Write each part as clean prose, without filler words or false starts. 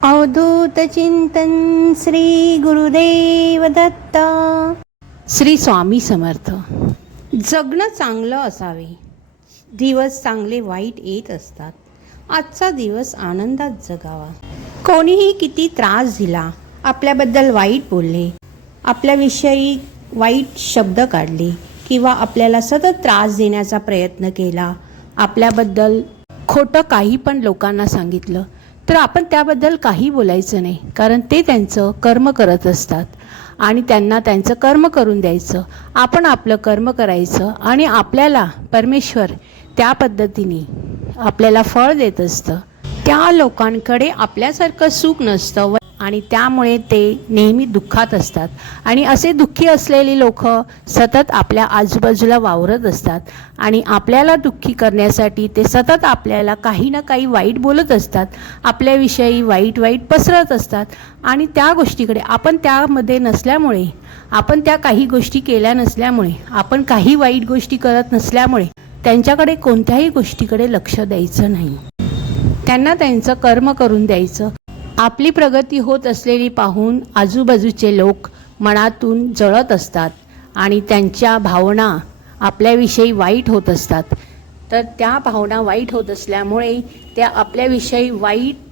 अवधूत चिंतन श्री गुरुदेव दत्त. श्री स्वामी समर्थ. जगणं चांगलं असावे. दिवस चांगले वाईट येत असतात. आजचा दिवस आनंदात जगावा. कोणीही किती त्रास दिला, आपल्याबद्दल वाईट बोलले, आपल्याविषयी वाईट शब्द काढले किंवा आपल्याला सतत त्रास देण्याचा प्रयत्न केला, आपल्याबद्दल खोटं काही पण लोकांना सांगितलं, तर आपण त्याबद्दल काही बोलायचं नाही. कारण ते त्यांचं कर्म करत असतात आणि त्यांना त्यांचं कर्म करून द्यायचं. आपण आपलं कर्म करायचं आणि आपल्याला परमेश्वर त्या पद्धतीने आपल्याला फळ देत असतं. त्या लोकांकडे आपल्यासारखं सुख नसतं आणि त्यामुळे ते नेहमी दुःखात असतात. आणि असे दुःखी असलेली लोक सतत आपल्या आजूबाजूला वावरत असतात आणि आपल्याला दुःखी करण्यासाठी ते सतत आपल्याला काही ना काही वाईट बोलत असतात, आपल्याविषयी वाईट पसरत असतात. आणि त्या गोष्टीकडे आपण त्यामध्ये नसल्यामुळे, आपण त्या काही गोष्टी केल्या नसल्यामुळे, आपण काही वाईट गोष्टी करत नसल्यामुळे त्यांच्याकडे कोणत्याही गोष्टीकडे लक्ष द्यायचं नाही. त्यांना त्यांचं कर्म करून द्यायचं. आपली प्रगती होत असलेली पाहून आजूबाजूचे लोक मनातून जळत असतात आणि त्यांच्या भावना आपल्याविषयी वाईट होत असतात. तर त्या भावना वाईट होत असल्यामुळे त्या आपल्याविषयी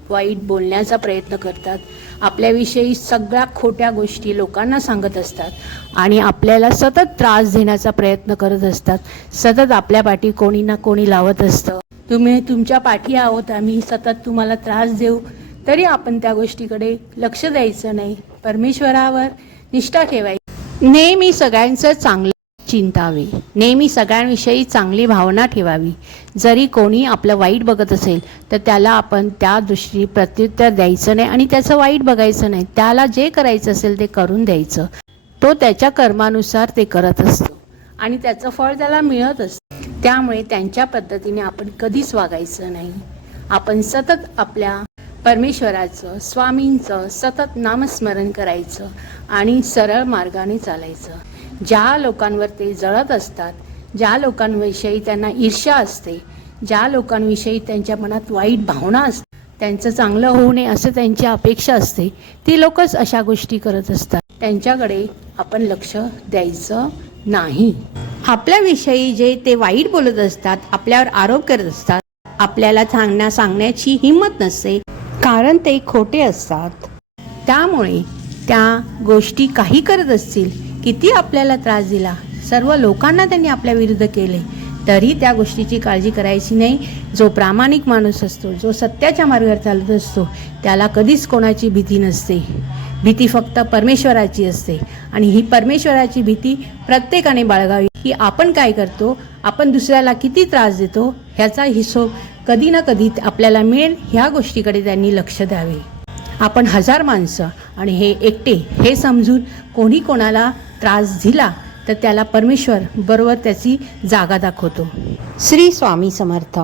वाईट बोलण्याचा प्रयत्न करतात. आपल्याविषयी सगळ्या खोट्या गोष्टी लोकांना सांगत असतात आणि आपल्याला सतत त्रास देण्याचा प्रयत्न करत असतात. सतत आपल्या पाठी कोणी ना कोणी लावत असतं. तुम्ही तुमच्या पाठी आहोत, आम्ही सतत तुम्हाला त्रास देऊ, तरी आपण त्या गोष्टीकडे लक्ष द्यायचं नाही. परमेश्वरावर निष्ठा ठेवायची. नेहमी सगळ्यांचं चांगलं चिंतावे. नेहमी सगळ्यांविषयी चांगली भावना ठेवावी. जरी कोणी आपलं वाईट बघत असेल तर त्याला आपण त्या दृष्टीने प्रत्युत्तर द्यायचं नाही आणि त्याचं वाईट बघायचं नाही. त्याला जे करायचं असेल ते करून द्यायचं. तो त्याच्या कर्मानुसार ते करत असतो आणि त्याचं फळ त्याला मिळत असतं. त्यामुळे त्यांच्या पद्धतीने आपण कधीच वागायचं नाही. आपण सतत आपल्या परमेश्वराचं, स्वामींचं सतत नामस्मरण करायचं आणि सरळ मार्गाने चालायचं. ज्या लोकांवर ते जळत असतात, ज्या लोकांविषयी त्यांना ईर्ष्या असते, ज्या लोकांविषयी त्यांच्या मनात वाईट भावना असते, त्यांचं चांगलं होऊ नये असं त्यांची अपेक्षा असते, ती लोकच अशा गोष्टी करत असतात. त्यांच्याकडे आपण लक्ष द्यायचं नाही. आपल्याविषयी जे ते वाईट बोलत असतात, आपल्यावर आरोप करत असतात, आपल्याला सांगण्याची हिंमत नसते, कारण ते खोटे असतात. त्यामुळे त्या गोष्टी काही करत असतील, किती आपल्याला त्रास दिला, सर्व लोकांना त्यांनी आपल्या विरुद्ध केले, तरी त्या गोष्टीची काळजी करायची नाही. जो प्रामाणिक माणूस असतो, जो सत्याच्या मार्गावर चालत असतो, त्याला कधीच कोणाची भीती नसते. भीती फक्त परमेश्वराची असते आणि ही परमेश्वराची भीती प्रत्येकाने बाळगावी. की आपण काय करतो, आपण दुसऱ्याला किती त्रास देतो, ह्याचा हिशोब कधी ना कधी आपल्याला मिळेल. ह्या गोष्टीकडे त्यांनी लक्ष द्यावे. आपण 1000 माणसं आणि हे एकटे हे समजून कोणी कोणाला त्रास दिला तर त्याला परमेश्वर बरोबर त्याची जागा दाखवतो. श्री स्वामी समर्थ.